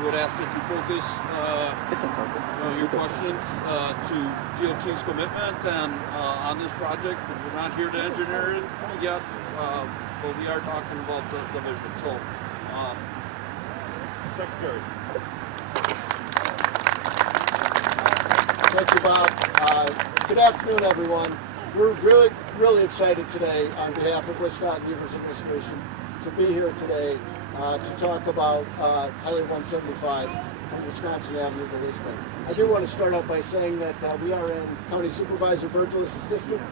I would ask that you focus your questions to DOT's commitment and on this project. We're not here to engineer it yet, but we are talking about the vision. So, Secretary. Thank you, Bob. Good afternoon, everyone. We're really excited today on behalf of Wisconsin Beavers Administration to be here today to talk about Highway 175 from Wisconsin Avenue to Lisbon. I do want to start out by saying that we are in County Supervisor Burgess' district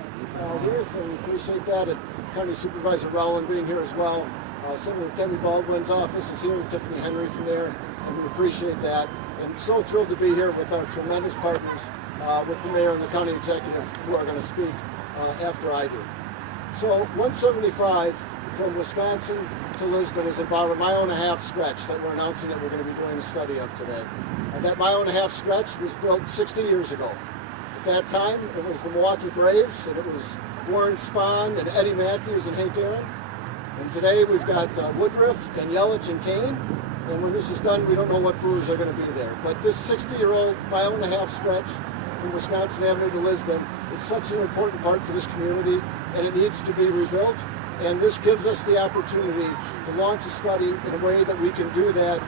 here, so we appreciate that. And County Supervisor Rowland being here as well. Senator Tammy Baldwin's office is here, Tiffany Henry from there, and we appreciate that. And so thrilled to be here with our tremendous partners, with the mayor and the county executive who are going to speak after I do. So 175 from Wisconsin to Lisbon is about a mile and a half stretch that we're announcing that we're going to be doing a study of today. That mile and a half stretch was built 60 years ago. At that time, it was the Milwaukee Braves, and it was Warren Spahn and Eddie Matthews and Hank Aaron. And today we've got Woodruff and Yelich and Kane. And when this is done, we don't know what Brewers are going to be there. But this 60-year-old mile and a half stretch from Wisconsin Avenue to Lisbon is such an important part for this community, and it needs to be rebuilt. And this gives us the opportunity to launch a study in a way that we can do that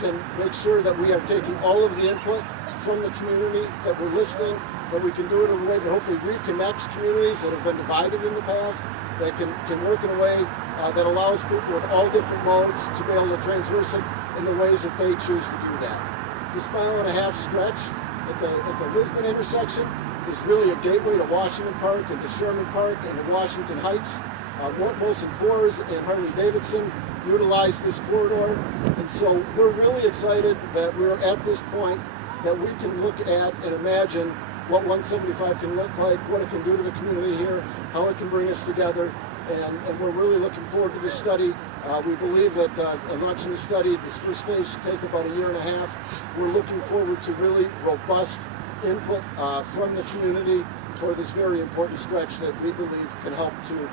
can make sure that we are taking all of the input from the community, that we're listening, that we can do it in a way that hopefully reconnects communities that have been divided in the past, that can work in a way that allows people with all different modes to be able to transverse it in the ways that they choose to do that. This mile and a half stretch at the Lisbon intersection is really a gateway to Washington Park and to Sherman Park and to Washington Heights. Molson Coors and Harley Davidson utilize this corridor, and so we're really excited that we're at this point that we can look at and imagine what 175 can look like, what it can do to the community here, how it can bring us together, and we're really looking forward to this study. We believe that launching the study, this first phase should take about a year and a half. We're looking forward to really robust input from the community for this very important stretch that we believe can help to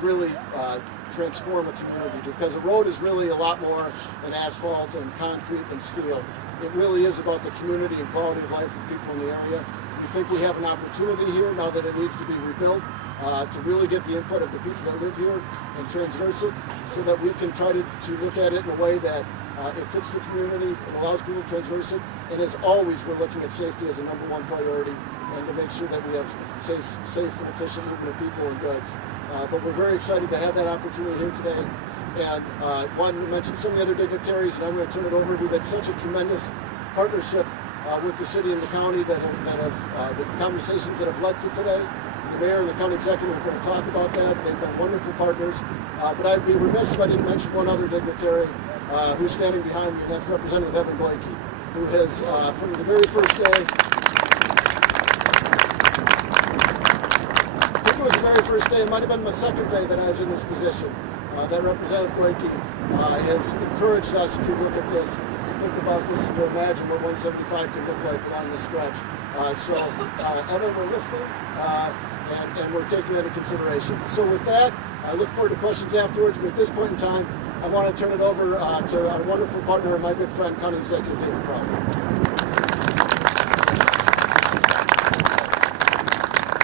really transform a community, because a road is really a lot more than asphalt and concrete and steel. It really is about the community and quality of life of people in the area. We think we have an opportunity here, now that it needs to be rebuilt, to really get the input of the people that live here and transverse it so that we can try to look at it in a way that it fits the community, it allows people to transverse it, and as always, we're looking at safety as a number one priority, and to make sure that we have safe and efficient movement of people and goods. But we're very excited to have that opportunity here today. And wanted to mention some of the other dignitaries, and I'm going to turn it over. We've had such a tremendous partnership with the city and the county that have the conversations that have led to today. The mayor and the county executive are going to talk about that. They've been wonderful partners. But I'd be remiss if I didn't mention one other dignitary who's standing behind me, and that's Representative Evan Goyke, who has, from the very first day, it was the very first day, it might have been my second day that I was in this position, that Representative Goyke has encouraged us to look at this, to think about this, and to imagine what 175 can look like along this stretch. Evan, we're listening, and we're taking that into consideration. So with that, I look forward to questions afterwards, but at this point in time, I want to turn it over to our wonderful partner and my good friend, County Executive David Crowley.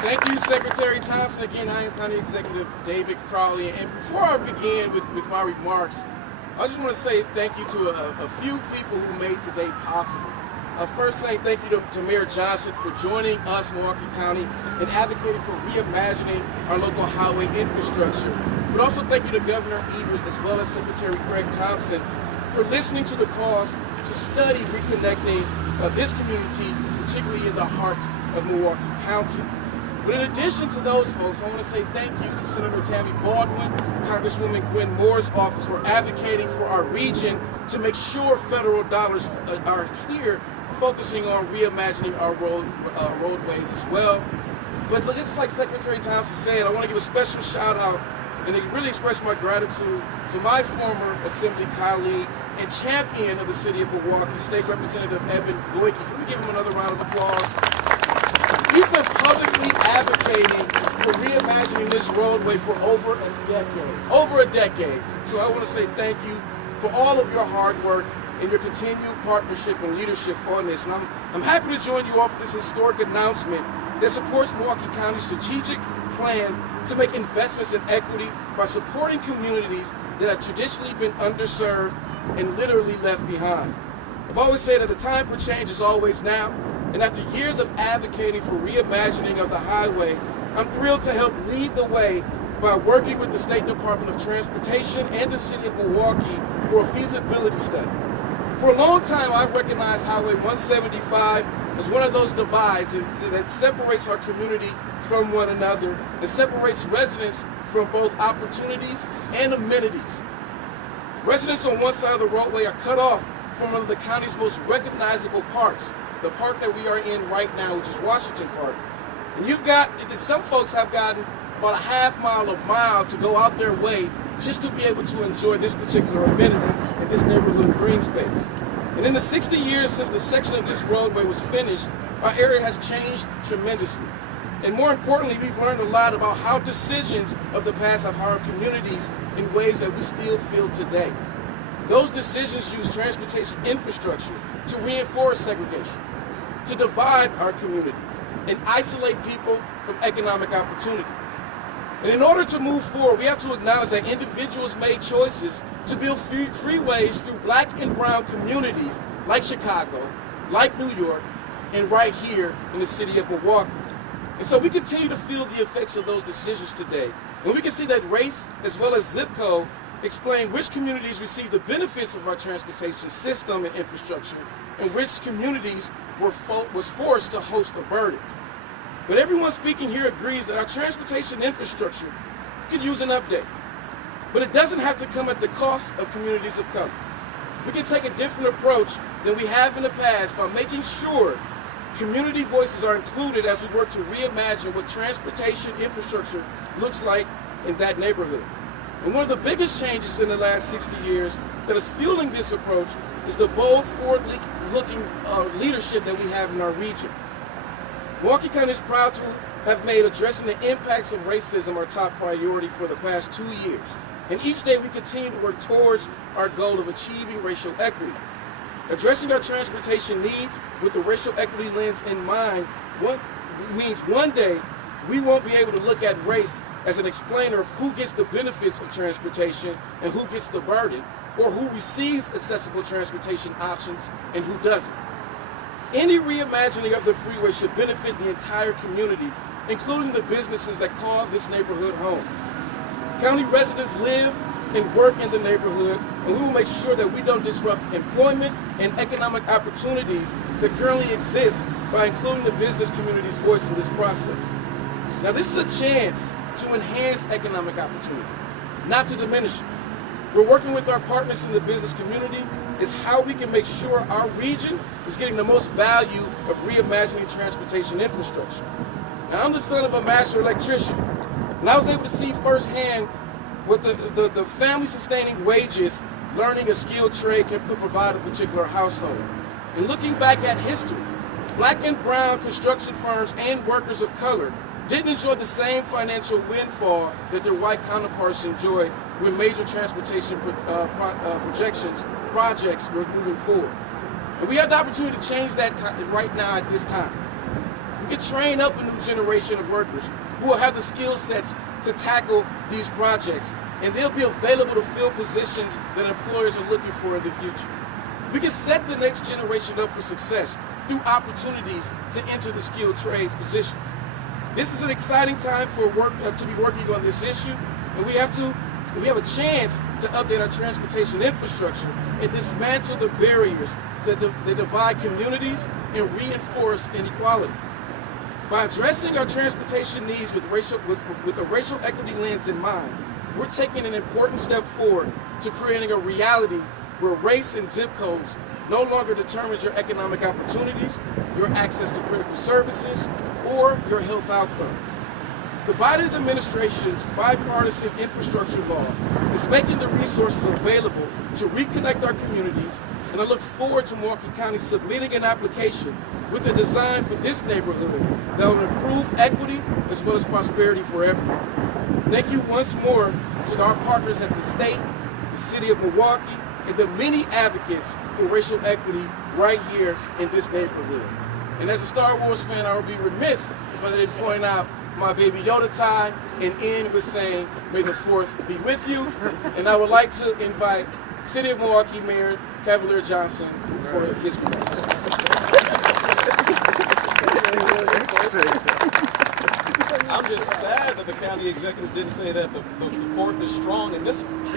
Thank you, Secretary Thompson. Again, I am County Executive David Crowley. And before I begin with my remarks, I just want to say thank you to a few people who made today possible. First, saying thank you to Mayor Johnson for joining us, Milwaukee County, and advocating for reimagining our local highway infrastructure. But also thank you to Governor Evers as well as Secretary Craig Thompson for listening to the calls to study reconnecting this community, particularly in the heart of Milwaukee County. But in addition to those folks, I want to say thank you to Senator Tammy Baldwin, Congresswoman Gwen Moore's office for advocating for our region to make sure federal dollars are here, focusing on reimagining our roadways as well. But just like Secretary Thompson said, I want to give a special shout out and really express my gratitude to my former Assembly colleague and champion of the city of Milwaukee, State Representative Evan Goyke. Can we give him another round of applause? He's been publicly advocating for reimagining this roadway for over a decade. So I want to say thank you for all of your hard work and your continued partnership and leadership on this. And I'm happy to join you all for this historic announcement that supports Milwaukee County's strategic plan to make investments in equity by supporting communities that have traditionally been underserved and literally left behind. I've always said that the time for change is always now, and after years of advocating for reimagining of the highway, I'm thrilled to help lead the way by working with the State Department of Transportation and the City of Milwaukee for a feasibility study. For a long time, I've recognized Highway 175 as one of those divides that separates our community from one another and separates residents from both opportunities and amenities. Residents on one side of the roadway are cut off from one of the county's most recognizable parks, the park that we are in right now, which is Washington Park. And some folks have gotten about a half mile, a mile to go out their way just to be able to enjoy this particular amenity in this neighborhood green space. And in the 60 years since the section of this roadway was finished, our area has changed tremendously. And more importantly, we've learned a lot about how decisions of the past have harmed communities in ways that we still feel today. Those decisions use transportation infrastructure to reinforce segregation, to divide our communities, and isolate people from economic opportunity. And in order to move forward, we have to acknowledge that individuals made choices to build freeways through black and brown communities like Chicago, like New York, and right here in the city of Milwaukee. And so we continue to feel the effects of those decisions today. And we can see that race as well as zip code explain which communities receive the benefits of our transportation system and infrastructure and which communities was forced to host a burden. But everyone speaking here agrees that our transportation infrastructure could use an update. But it doesn't have to come at the cost of communities of color. We can take a different approach than we have in the past by making sure community voices are included as we work to reimagine what transportation infrastructure looks like in that neighborhood. And one of the biggest changes in the last 60 years that is fueling this approach is the bold, forward-looking leadership that we have in our region. Milwaukee County is proud to have made addressing the impacts of racism our top priority for the past 2 years. And each day we continue to work towards our goal of achieving racial equity. Addressing our transportation needs with the racial equity lens in mind means one day we won't be able to look at race as an explainer of who gets the benefits of transportation and who gets the burden, or who receives accessible transportation options and who doesn't. Any reimagining of the freeway should benefit the entire community, including the businesses that call this neighborhood home. County residents live and work in the neighborhood, and we will make sure that we don't disrupt employment and economic opportunities that currently exist by including the business community's voice in this process. Now, this is a chance to enhance economic opportunity, not to diminish it. We're working with our partners in the business community is how we can make sure our region is getting the most value of reimagining transportation infrastructure. Now, I'm the son of a master electrician, and I was able to see firsthand what the family-sustaining wages learning a skilled trade can provide a particular household. And looking back at history, black and brown construction firms and workers of color didn't enjoy the same financial windfall that their white counterparts enjoyed when major transportation projects were moving forward. And we have the opportunity to change that right now at this time. We can train up a new generation of workers who will have the skill sets to tackle these projects, and they'll be available to fill positions that employers are looking for in the future. We can set the next generation up for success through opportunities to enter the skilled trades positions. This is an exciting time for to be working on this issue, and we have a chance to update our transportation infrastructure and dismantle the barriers that divide communities and reinforce inequality. By addressing our transportation needs with a racial equity lens in mind, we're taking an important step forward to creating a reality where race and zip codes no longer determines your economic opportunities, your access to critical services, or your health outcomes. The Biden administration's bipartisan infrastructure law is making the resources available to reconnect our communities, and I look forward to Milwaukee County submitting an application with a design for this neighborhood that will improve equity as well as prosperity for everyone. Thank you once more to our partners at the state, the city of Milwaukee, and the many advocates for racial equity right here in this neighborhood. And as a Star Wars fan, I would be remiss if I didn't point out my Baby Yoda tie and end with saying, may the 4th be with you. And I would like to invite City of Milwaukee Mayor Cavalier Johnson for his remarks. I'm just sad that the county executive didn't say that the 4th is strong in this one.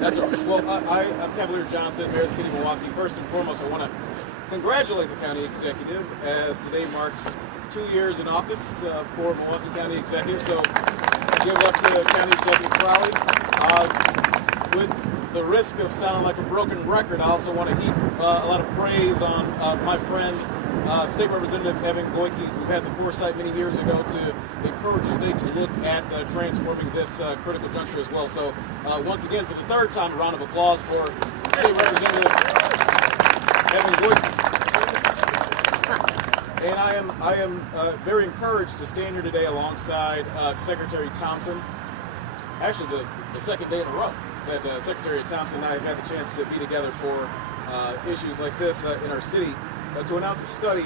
That's all right. Well, I'm Cavalier Johnson, Mayor of the City of Milwaukee. First and foremost, I want to congratulate the county executive as today marks 2 years in office for Milwaukee County Executive. So give it up to County Executive Crowley. With the risk of sounding like a broken record, I also want to heap a lot of praise on my friend, State Representative Evan Goyke, who had the foresight many years ago to encourage the state to look at transforming this critical juncture as well. So once again, for the 3rd time, a round of applause for State Representative Evan Goyke. And I am very encouraged to stand here today alongside Secretary Thompson. Actually, the 2nd day in a row that Secretary Thompson and I have had the chance to be together for issues like this in our city to announce a study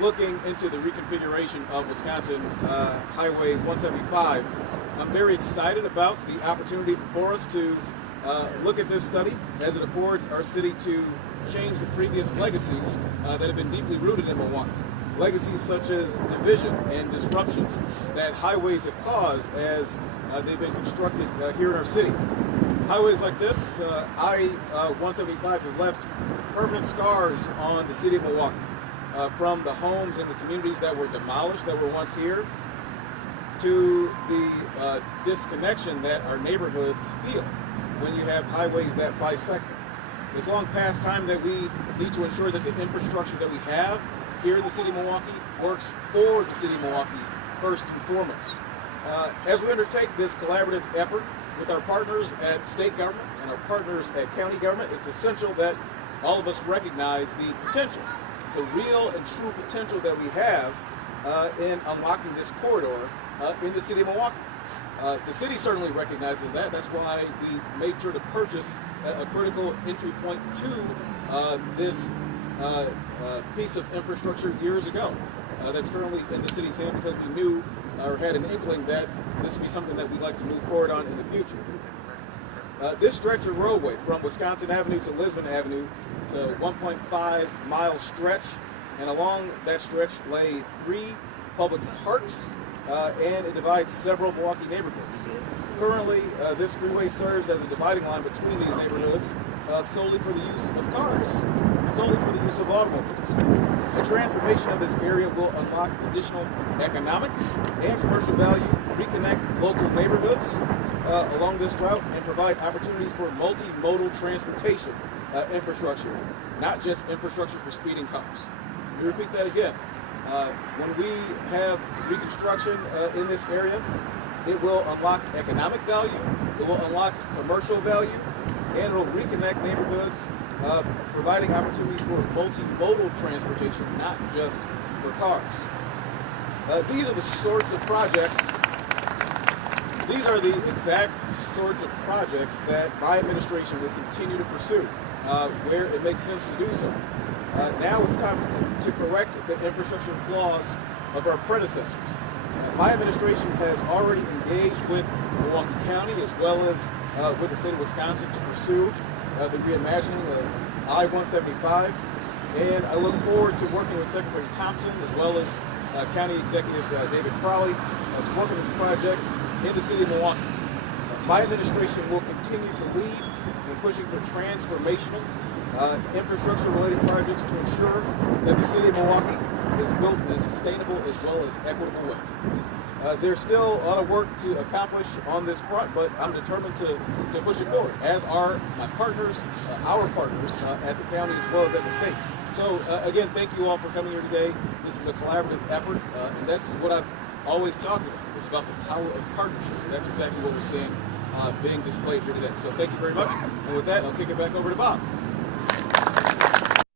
looking into the reconfiguration of Wisconsin Highway 175. I'm very excited about the opportunity for us to look at this study as it affords our city to change the previous legacies that have been deeply rooted in Milwaukee. Legacies such as division and disruptions that highways have caused as they've been constructed here in our city. Highways like this, I-175, have left permanent scars on the city of Milwaukee, from the homes and the communities that were demolished, that were once here, to the disconnection that our neighborhoods feel when you have highways that bisect them. It's long past time that we need to ensure that the infrastructure that we have here in the city of Milwaukee works for the city of Milwaukee first and foremost. As we undertake this collaborative effort with our partners at state government and our partners at county government, it's essential that all of us recognize the potential, the real and true potential that we have in unlocking this corridor in the city of Milwaukee. The city certainly recognizes that. That's why we made sure to purchase a critical entry point to this piece of infrastructure years ago that's currently in the city's hand, because we knew or had an inkling that this would be something that we'd like to move forward on in the future. This stretch of roadway from Wisconsin Avenue to Lisbon Avenue, it's a 1.5 mile stretch, and along that stretch lay 3 public parks, and it divides several Milwaukee neighborhoods. Currently, this freeway serves as a dividing line between these neighborhoods solely for the use of cars, solely for the use of automobiles. The transformation of this area will unlock additional economic and commercial value, reconnect local neighborhoods along this route, and provide opportunities for multimodal transportation infrastructure, not just infrastructure for speeding cars. Let me repeat that again. When we have reconstruction in this area, it will unlock economic value, it will unlock commercial value, and it will reconnect neighborhoods, providing opportunities for multimodal transportation, not just for cars. These are the sorts of projects, these are the exact sorts of projects that my administration will continue to pursue where it makes sense to do so. Now it's time to correct the infrastructure flaws of our predecessors. My administration has already engaged with Milwaukee County as well as with the state of Wisconsin to pursue the reimagining of I-175, and I look forward to working with Secretary Thompson as well as County Executive David Crowley to work on this project in the city of Milwaukee. My administration will continue to lead in pushing for transformational infrastructure-related projects to ensure that the city of Milwaukee is built in a sustainable as well as equitable way. There's still a lot of work to accomplish on this front, but I'm determined to push it forward, as are my partners, our partners at the county as well as at the state. So again, thank you all for coming here today. This is a collaborative effort, and that's what I've always talked about. It's about the power of partnerships, and that's exactly what we're seeing being displayed here today. So thank you very much, and with that, I'll kick it back over to Bob.